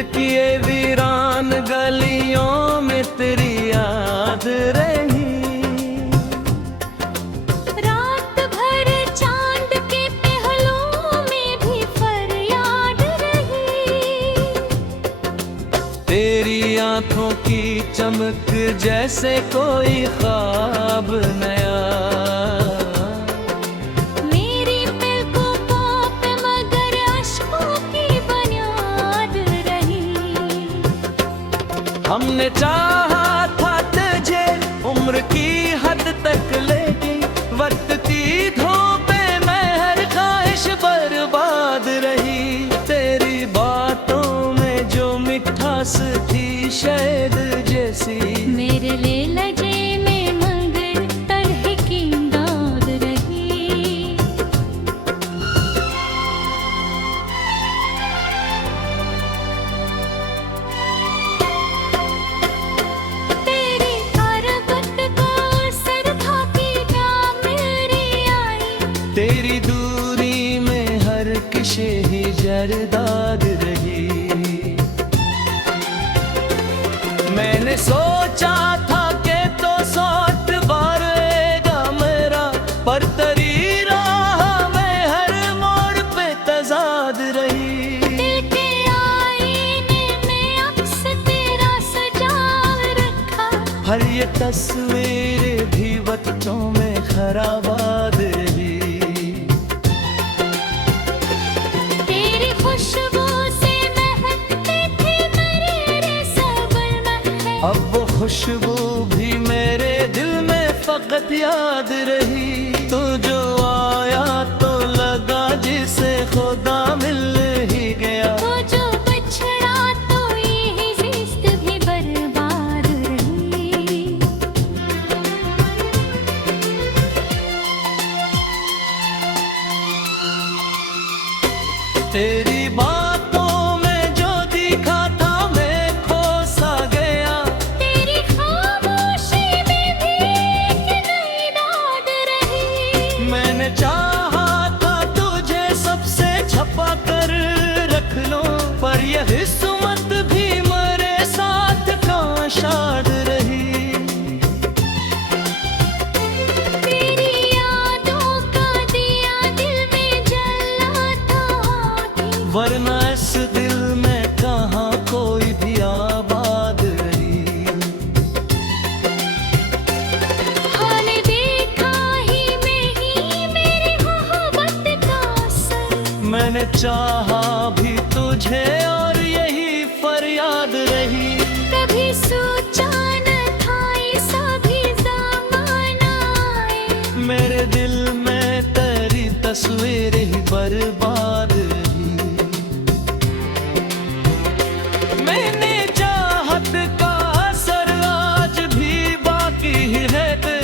दिल की ये वीरान गलियों में तेरी याद रही। रात भर चांद के पहलुओं में भी फरियाद रही। तेरी आंखों की चमक जैसे कोई ख्वाब नया। हमने चाहा था तुझे उम्र की हद तक, लेकिन वक्त की धोपे में हर ख्वाहिश बर्बाद रही। तेरी बातों में जो मिठास थी शहद जैसी, मेरे लिए लजे में मगर तरह की दाद रही। तेरी दूरी में हर किशे ही जरदाद रही। मैंने सोचा था कि तो 100 बार आएगा मेरा, पर तेरी राह में हर मोड़ पे तजाद रही। दिल के आईने में अक्स तेरा सजा रखा, हर ये तस्वीर भी बच्चों में खराबाद रही। खुशबू से महकते थे मेरे सबर महल, अब वो खुशबू भी मेरे दिल में फकत याद रही। तू जो आया तो लगा जिसे खुदा मिल ही गया, तो जो बिछड़ा तो ये जिस्त भी बर्बाद रही। तेरी बातों में जो दिखा था मैं खो सा गया। तेरी खामोशी में भी एक नई दाद रही। मैंने चाहा था तुझे सबसे छपा कर रख लो, पर यह किस्मत भी मेरे साथ का शाद रही। तेरी यादों का दिया दिल में जलाता, वरना इस दिल में कहाँ कोई भी आबाद रही। हाल देखा ही मेरी मोहब्बत का असर। मैंने चाहा भी तुझे और यही फरियाद रही। कभी सोचा न था ऐसा भी ज़माना आए, मेरे दिल में तेरी तस्वीर ही बर्बाद रही। मैंने चाहत का असर आज भी बाकी है ते,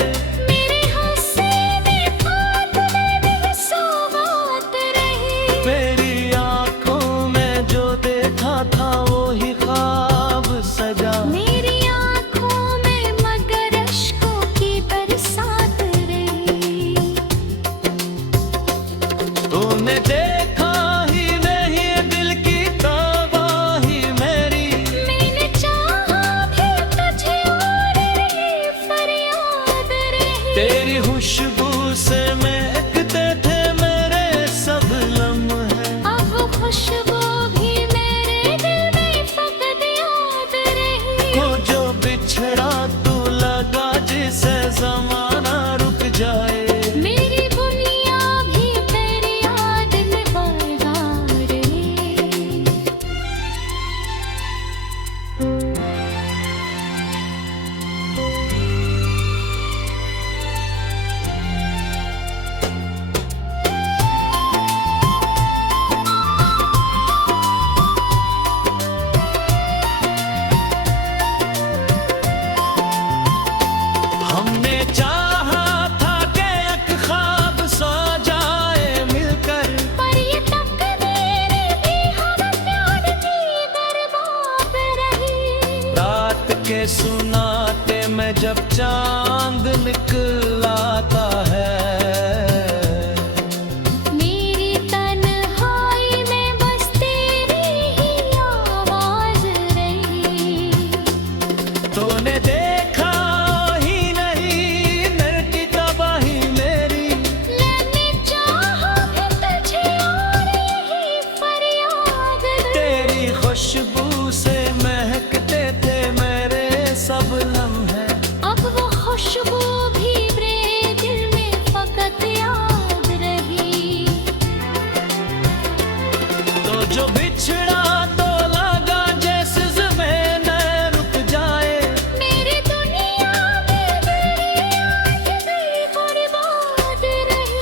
मेरे हंसे में फात में भी सौगात रही। मेरी आंखों में जो देखा था वो ही ख्वाब सजा। मेरी आँखों में मगर अश्कों की बरसात रही। तूने देखा ही नहीं दिल की तबाही मेरी, मैंने चाहा भी तुझे और रही फरियाद रही। तेरी खुशबू से महकते थे मेरे सब लम्हे। अब खुशबू भी मेरे दिल में फकत याद रही। को जो बिछड़ा तू लगा जिसे जमाना रुक जाए। मेरी बुनिया भी तेरी याद में बाजार रही। हमने चाहा था कि एक ख्वाब सो जाए मिलकर, पर ये तकदीर भी हम प्यार की बर्बाद रही। रात के सुनाते में जब चांद निकल आता है, मेरी तन्हाई में बस तेरी ही आवाज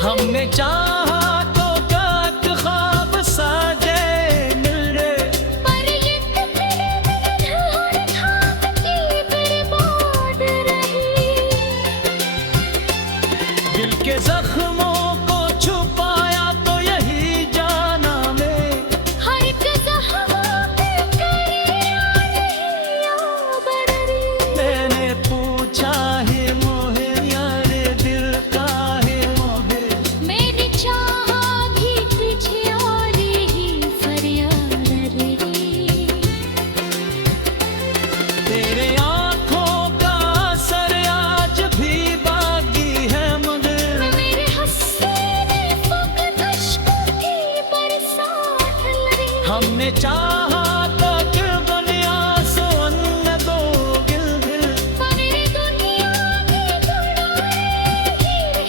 हमने चाहा तो क्या ख्वाब साजे मिल गए, पर ये तकदीर हर ख्वाब की बर्बाद रही। दिल के जख्मों को छुपाया तो यही जाना में, हर एक ज़ख्म पे करे याद बररी। मैंने पूछा है मोहे यारे दिल का है मोहे, मैंने चाहा भी तुझे और ही फरियाद रही। तेरे आँखों का असर आज भी बाकी है मगर, मेरे हसीने फकत अश्कों की बरसात लगी। हमने चाहा तो कि दुनिया सो न दो गिल गिल, मेरी दुनिया में गुनाह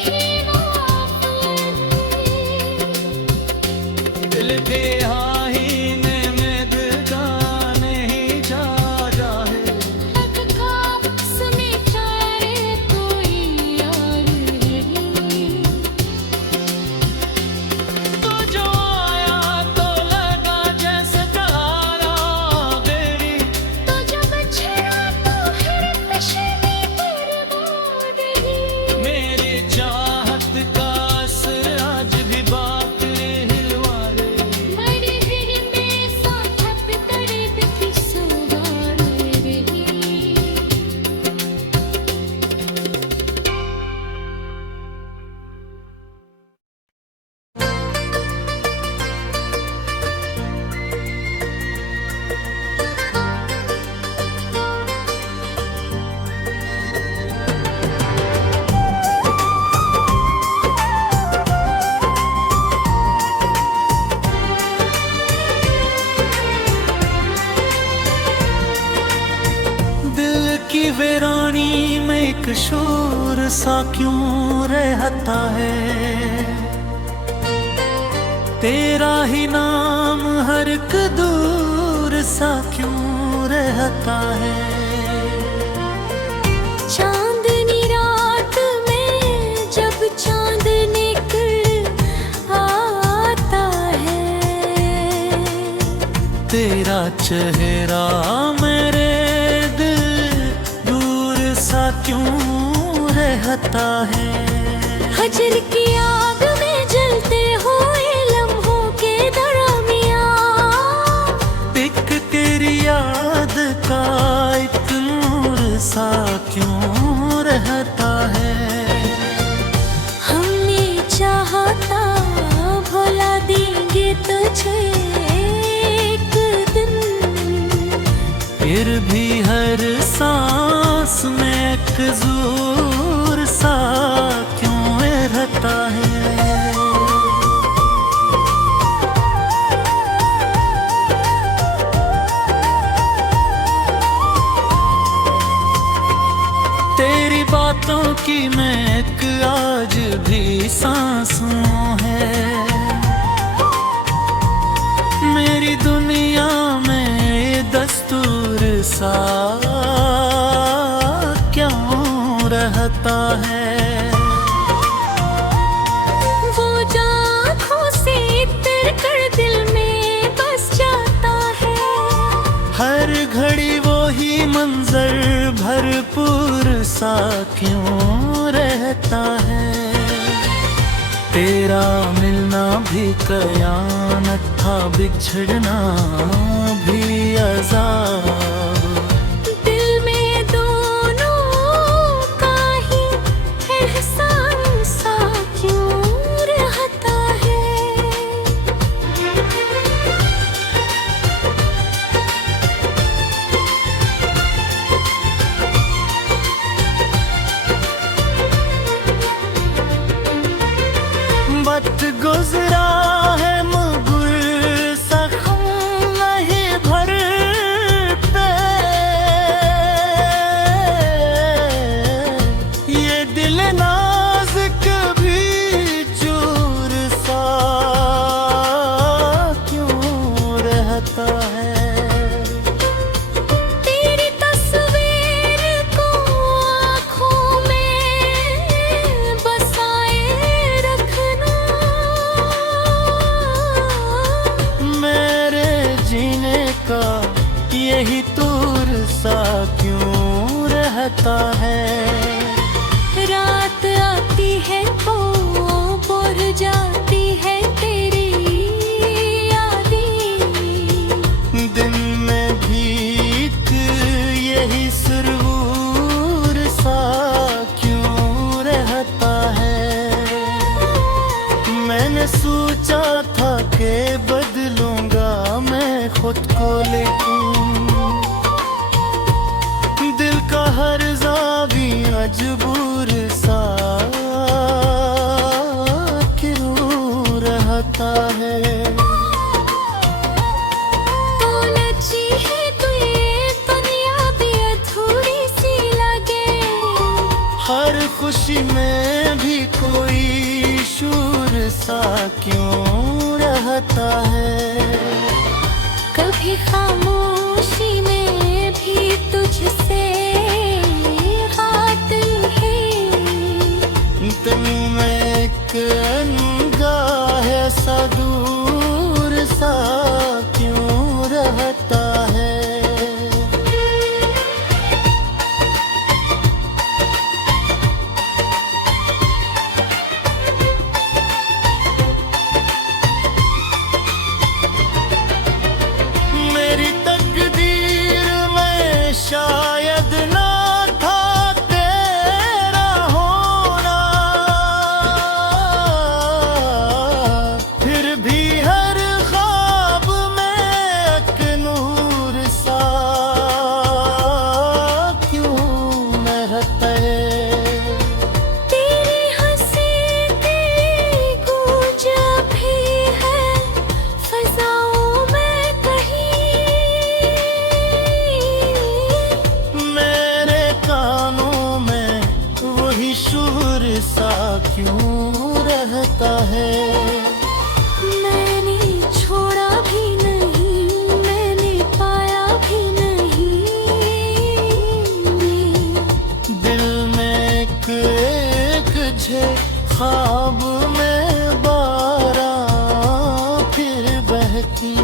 ही नाफ़। दिल के आईने में दिल नहीं जा जाए, एक ख्वाब में चाहे कोई यार रही। तो जो आया तो लगा जैसे तारा गिरी, तो जब छड़ा तो हर तशबी बर्बाद रही। मेरी चाहत का असर आज भी बाकी हिलवारे, मेरे दिल में साथ दर्द की सवार रही। दिल की वीरानी में एक शोर सा क्यों रहता है, तेरा ही नाम हर एक दूर सा क्यों रहता है। चांदनी रात में जब चांद निकल आता है, तेरा चेहरा मेरे दिल दूर सा क्यों रहता है। हजर की आग में जलते हुए लम्हों के दरमियाँ, एक तेरी याद का एक नूर सा क्यों रहता है। हमने चाहा था भुला देंगे तुझे एक दिन, फिर भी हर सांस में एक जोर सा क्यों रहता है। तेरी बातों की महक आज भी सांसों है, मेरी दुनिया में ये दस्तूर सा क्यों रहता है। वो जो आँखों से इतर कर दिल में बस जाता है, हर घड़ी वो ही मंजर भरपूर सा क्यों रहता है। तेरा मिलना भी कयामत था, बिछड़ना भी अज़ाब। दिल में दोनों का ही एहसान सा क्यों रहता है। वक्त गुजरा है मगर जख्म नहीं भरते, ये दिल नाज़ुक भी चूर सा क्यों रहता है। तेरी तस्वीर को आँखों में बसाए रखना सा क्यों रहता है। रात आती है तो बुझ जाती है तेरी यादें। दिन में भी एक यही सुरूर सा क्यों रहता है। मैंने सोचा था कि बदलूंगा मैं खुद को, लेकिन दिल का हर ज़ावी मजबूर सा क्यों रहता है। तो लची है तो ये दुनिया भी अधूरी सी लगे। हर खुशी में भी कोई शूर सा क्यों रहता है। कभी खामोशी में भी तुझसे खातिर है। दिल में एक अनगाह सा दूर सा क्यों रहता है। मेरी तकदीर में शायद ना था तेरा होना, फिर भी हर ख्वाब में एक नूर सा क्यों महकता है। तेरी हंसी तेरी गूंज भी है फज़ाओं में कहीं। मेरे कानों में वही शूर सा क्यों रहता है। मैंने छोड़ा भी नहीं, मैंने पाया भी नहीं। दिल में एक झे ख्वाब में बारां फिर बहती।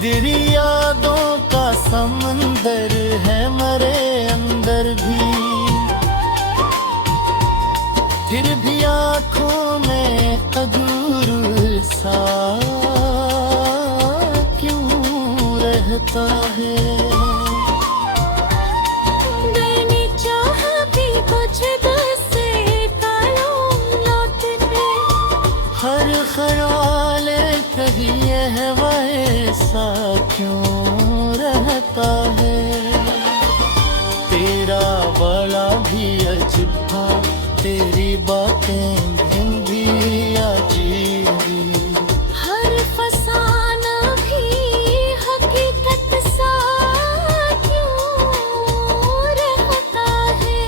तेरी यादों का समंदर है मरे अंदर भी, फिर भी आँखों में अधूर सा क्यों रहता है। मैंने चाहा भी कुछ से कालों लौटने। हर ख्याल कहिए है वैसा क्यों रहता है। तेरा बड़ा भी अजीब था, तेरी बातें भी अजीब भी। हर फसाना भी हकीकत सा क्यों रहता है।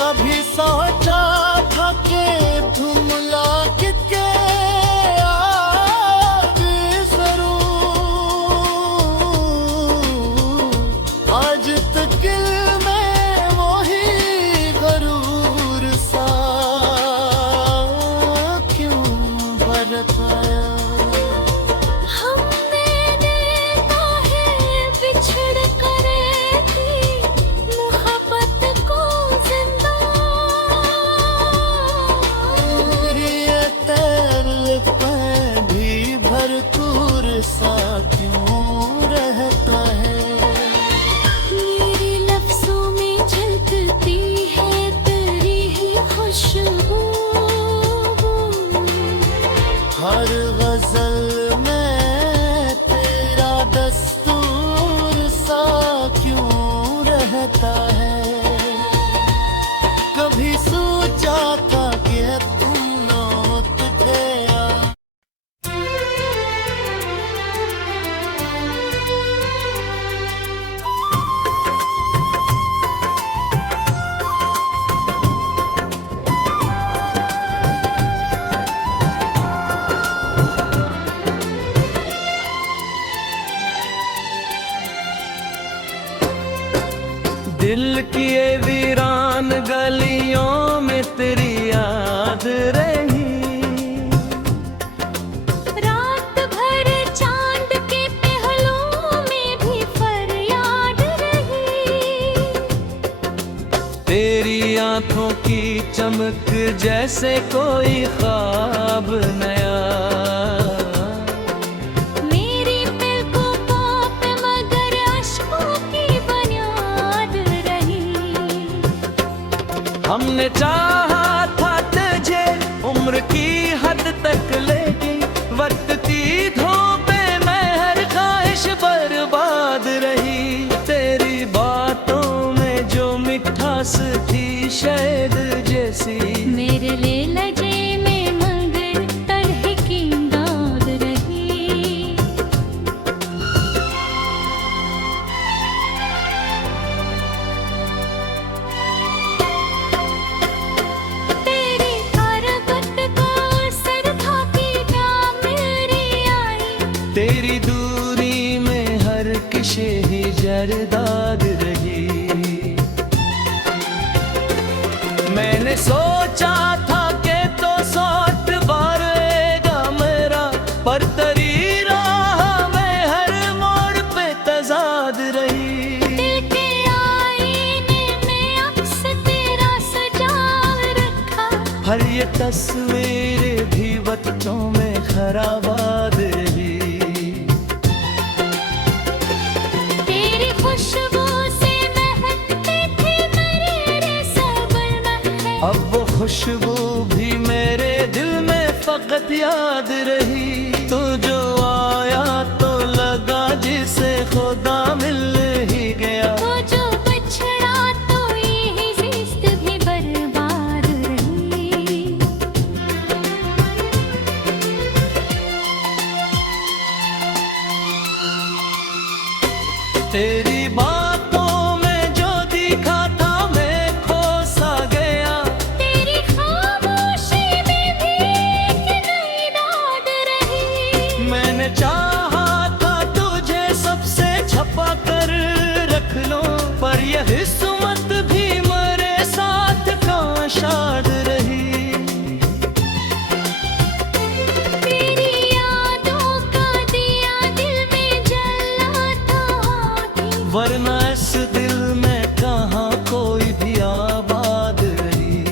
कभी सोचा था कि तुम लौट के दिल की ये वीरान गलियों में तेरी याद रही। रात भर चांद के पहलुओं में भी फरियाद रही। तेरी आंखों की चमक जैसे कोई ख्वाब नया। मेरी पलकों पे मगर अश्कों की बुनियाद रही। हमने चाहा था तुझे उम्र की हद तक ले गई, वरतती धोपे में हर ख्वाहिश बर्बाद रही। तेरी बातों में जो मिठास थी शहद जैसी, मेरे लिए लजे में मगर तरह की दाद रही। तेरी खरबत का असर था कि क्या मेरी आई। तेरी दूरी में हर किशे ही जरदाद रही। मैंने सोचा था कि तो 100 बार आएगा मेरा, पर तेरी राह में हर मोड़ पे तजाद रही। दिल के आईने में अक्स तेरा सजा रखा। हर ये तस्वीर भी वक्तों में खराबाद रही। तेरी खुशबू से महकते थे मेरे सबर महल। अब वो खुशबू भी मेरे दिल में फकत याद रही। तू जो आया तो लगा जिसे खुदा मिल ही गया। वो जो बिछड़ा तो यही जिस्त भी बर्बाद रही। तेरी बातों में जो दिखा था मैं खो सा गया। तेरी खामोशी में भी एक नई दाद रही। मैंने चाहा था तुझे सबसे छपा कर रख लो, पर यह किस्मत भी मेरे साथ का शाद रही। तेरी यादों का दिया दिल में जलाता थी। वरना इस दिल में कहाँ कोई भी आबाद रही।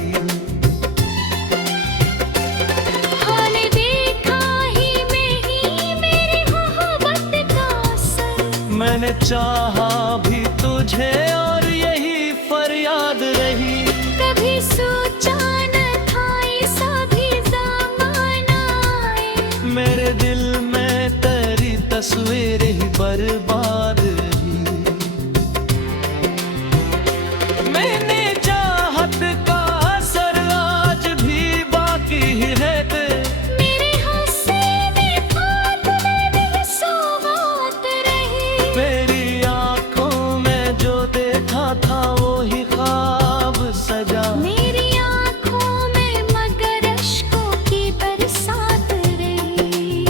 हाल देखा ही में ही मेरी मोहब्बत का असर। मैंने चाहा भी तुझे और यही फरियाद रही। कभी सोचा न था ऐसा भी ज़माना आए। मेरे दिल में तेरी तस्वीर ही बर्बाद रही। मैंने चाहत का असर आज भी बाकी ही रहते। मेरे हंसे में खात में भी सौगात रही। मेरी आंखों में जो देखा था वो ही ख्वाब सजा। मेरी आँखों में मगर अश्कों की बरसात रही।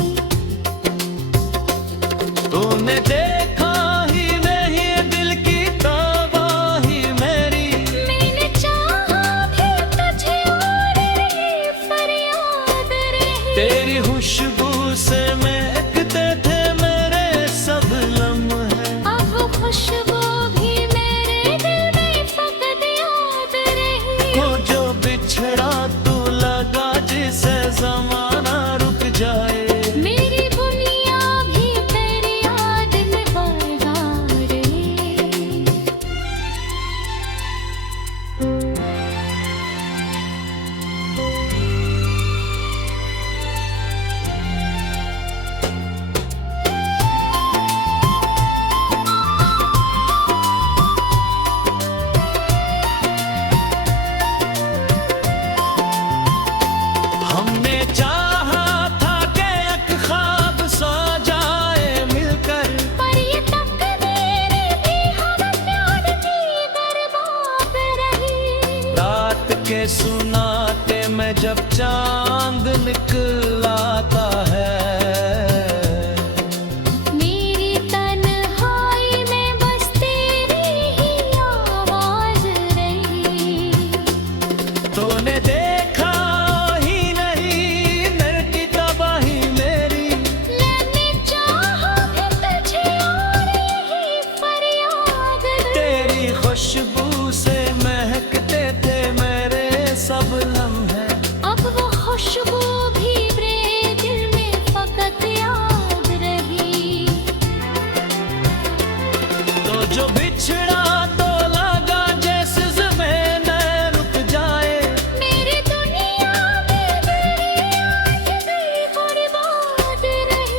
तूने देखा ही नहीं दिल की तबाही मेरी। मैंने चाहा भी तुझे और रही फरियाद रही। तेरी खुशबू से महकते थे मेरे सब लम्हे। अब वो खुशबू भी मेरे दिल में फकत याद रही। को जो बिछड़ा तू लगा जिसे जमाना रुक जाए। मेरी बुनिया भी तेरी याद में बरबाद रही।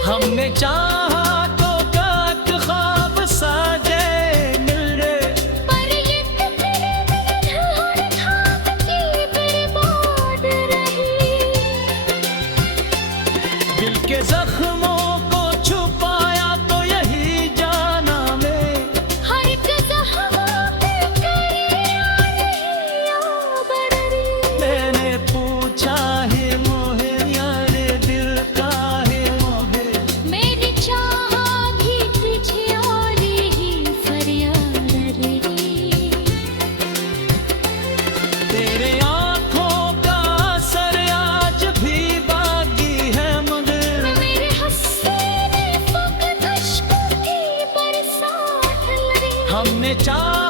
हमने चाहा तो काट ख्वाब साजे मिल गए, पर ये तेरे बिन हर थाप की बर्बाद रही। दिल के जख्मों को छुपाया तो यही जाना मैं, हर एक ज़ख्म पे करे नहीं बड़ी। मैंने पूछा है मोहे यारे दिल का है मोहे, मेरी चाह भी तुझे और ही फरियाद रही। तेरे आँखों का असर आज भी बाकी है मगर, मेरे हसीने फकत अश्कों की बरसात लड़ी। हमने चाहा